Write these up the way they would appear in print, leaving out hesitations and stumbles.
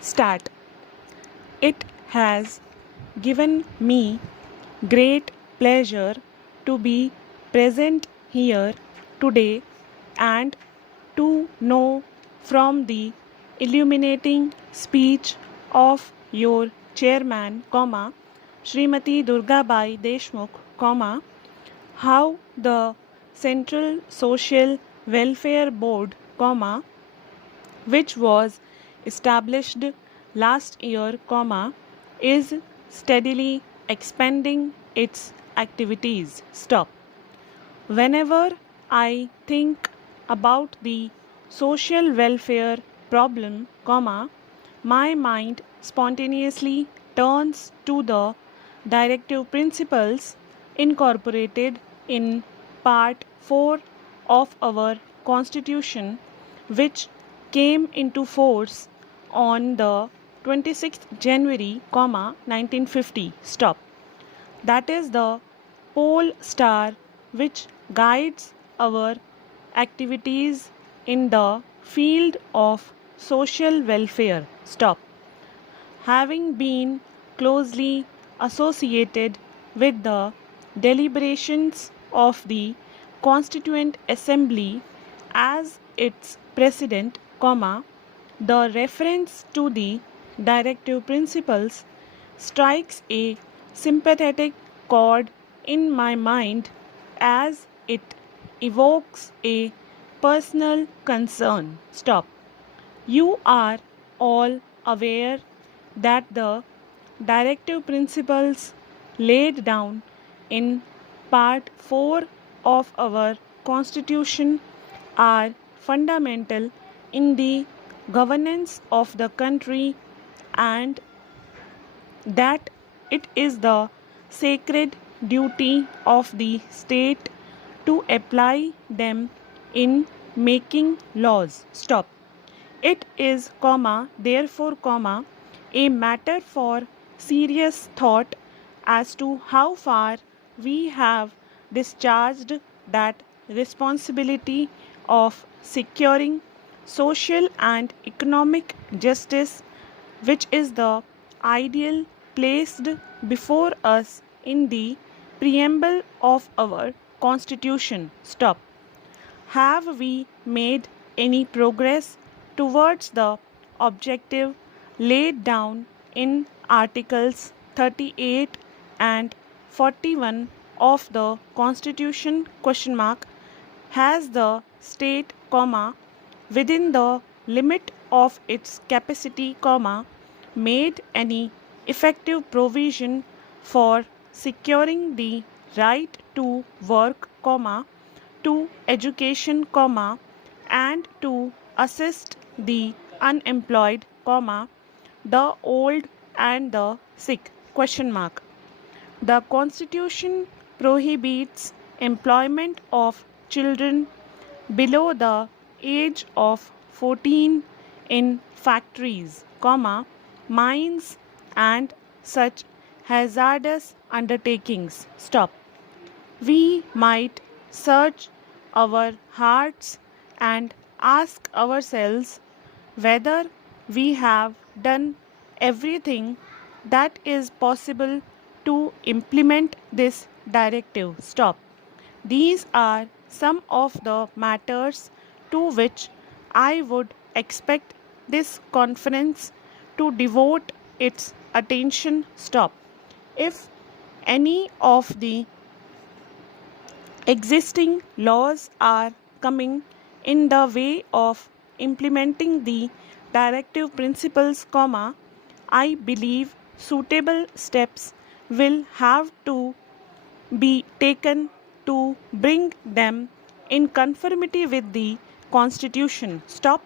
Start. It has given me great pleasure to be present here today and to know from the illuminating speech of your chairman, Srimati Durgabai Deshmukh, how the Central Social Welfare Board, which was established last year, is steadily expanding its activities. Stop. Whenever I think about the social welfare problem, my mind spontaneously turns to the directive principles incorporated in Part 4 of our Constitution, which came into force on the 26th January, 1950. Stop. That is the pole star which guides our activities in the field of social welfare. Stop. Having been closely associated with the deliberations of the Constituent Assembly as its president, the reference to the directive principles strikes a sympathetic chord in my mind as it evokes a personal concern. Stop. You are all aware that the directive principles laid down in Part 4 of our Constitution are fundamental in the governance of the country and that it is the sacred duty of the state to apply them in making laws. Stop. It is, therefore, a matter for serious thought as to how far we have discharged that responsibility of securing social and economic justice, which is the ideal placed before us in the preamble of our Constitution. Stop. Have we made any progress towards the objective laid down in Articles 38 and 41 of the Constitution? Has the state, within the limit of its capacity, made any effective provision for securing the right to work, to education, and to assist the unemployed, the old and the sick? The Constitution prohibits employment of children below the age of 14 in factories, mines and such hazardous undertakings. Stop. We might search our hearts and ask ourselves whether we have done everything that is possible to implement this directive. Stop. These are some of the matters to which I would expect this conference to devote its attention. Stop. If any of the existing laws are coming in the way of implementing the directive principles, I believe suitable steps will have to be taken to bring them in conformity with the Constitution. Stop.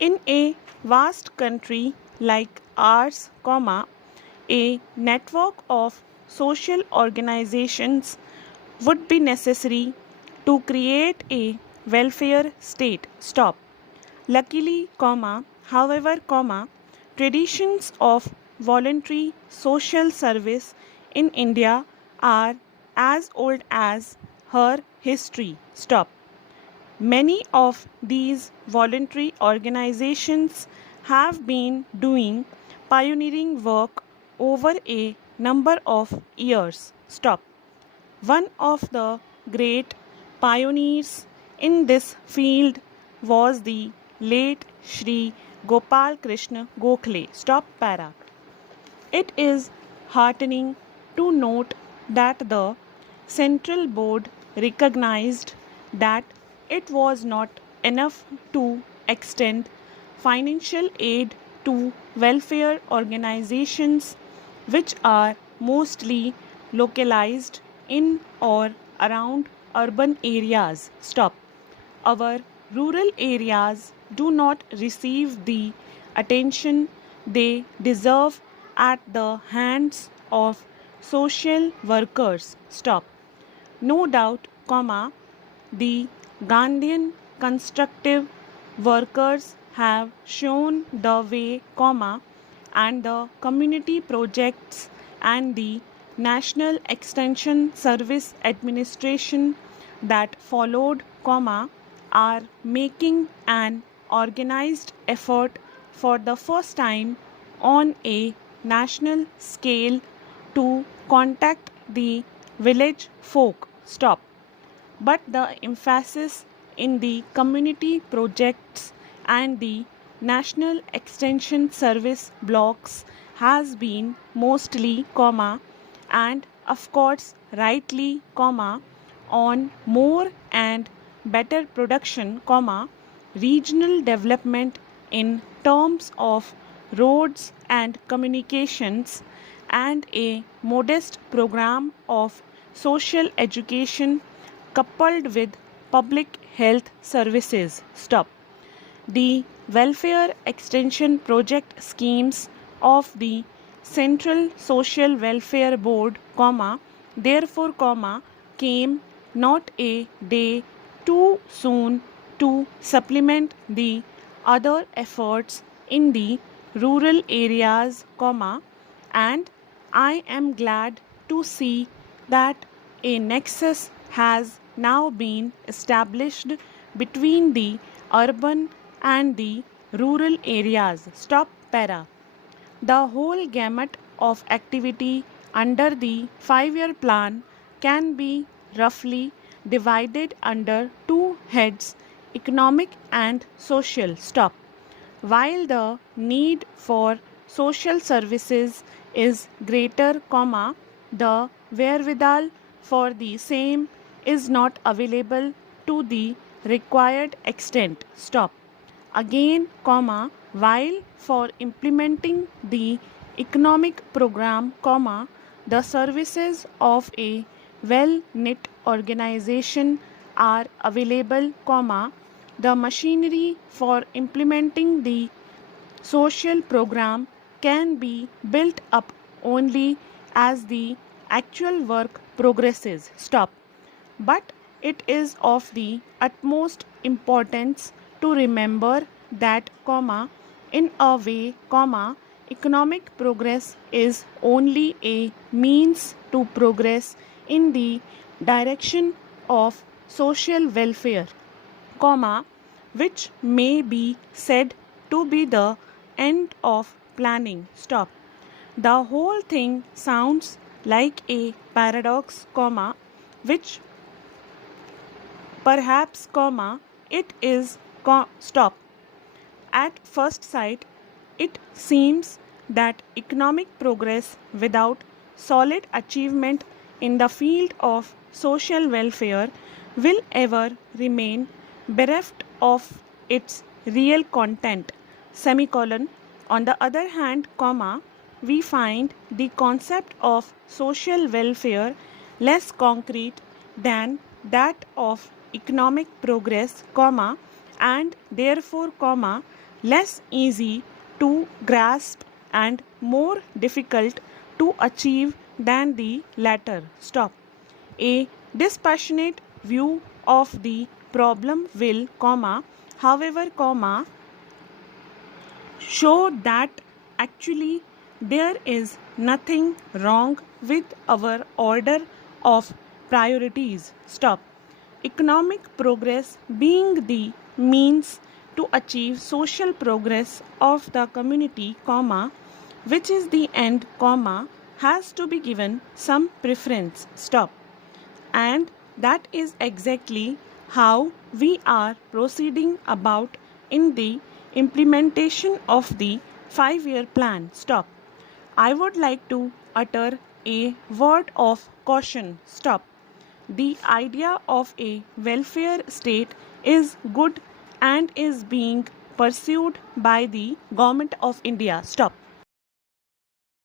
In a vast country like ours, a network of social organizations would be necessary to create a welfare state. Stop. Luckily, however, traditions of voluntary social service in India are as old as her history. Stop. Many of these voluntary organizations have been doing pioneering work over a number of years. Stop. One of the great pioneers in this field was the late Shri Gopal Krishna Gokhale. Stop para. It is heartening to note that the Central Board recognized that it was not enough to extend financial aid to welfare organizations which are mostly localized in or around urban areas. Stop. Our rural areas do not receive the attention they deserve at the hands of social workers. Stop. No doubt, the Gandhian constructive workers have shown the way, and the community projects and the National Extension Service Administration that followed, are making an organized effort for the first time on a national scale to contact the village folk. Stop. But the emphasis in the community projects and the National Extension Service blocks has been mostly, and of course rightly, on more and better production, regional development in terms of roads and communications, and a modest program of social education coupled with public health services. Stop. The welfare extension project schemes of the Central Social Welfare Board, therefore, came not a day too soon to supplement the other efforts in the rural areas, and I am glad to see that a nexus has now been established between the urban and the rural areas. Stop para. The whole gamut of activity under the 5-year plan can be roughly divided under two heads: economic and social. Stop. While the need for social services is greater, the wherewithal for the same is not available to the required extent. Stop. Again, while for implementing the economic program, the services of a well-knit organization are available, the machinery for implementing the social program can be built up only as the actual work progresses. Stop. But it is of the utmost importance to remember that, in a way, economic progress is only a means to progress in the direction of social welfare, which may be said to be the end of planning. Stop. The whole thing sounds like a paradox, which perhaps, it is, stop. At first sight, it seems that economic progress without solid achievement in the field of social welfare will ever remain bereft of its real content. Semicolon. On the other hand, we find the concept of social welfare less concrete than that of economic progress, and therefore, less easy to grasp and more difficult to achieve than the latter. Stop. A dispassionate view of the problem will, however, show that actually there is nothing wrong with our order of priorities. Stop. Economic progress being the means to achieve social progress of the community, comma, which is the end, comma, has to be given some preference, stop. And that is exactly how we are proceeding about in the implementation of the 5-year plan, stop. I would like to utter a word of caution, stop. The idea of a welfare state is good and is being pursued by the government of India, stop.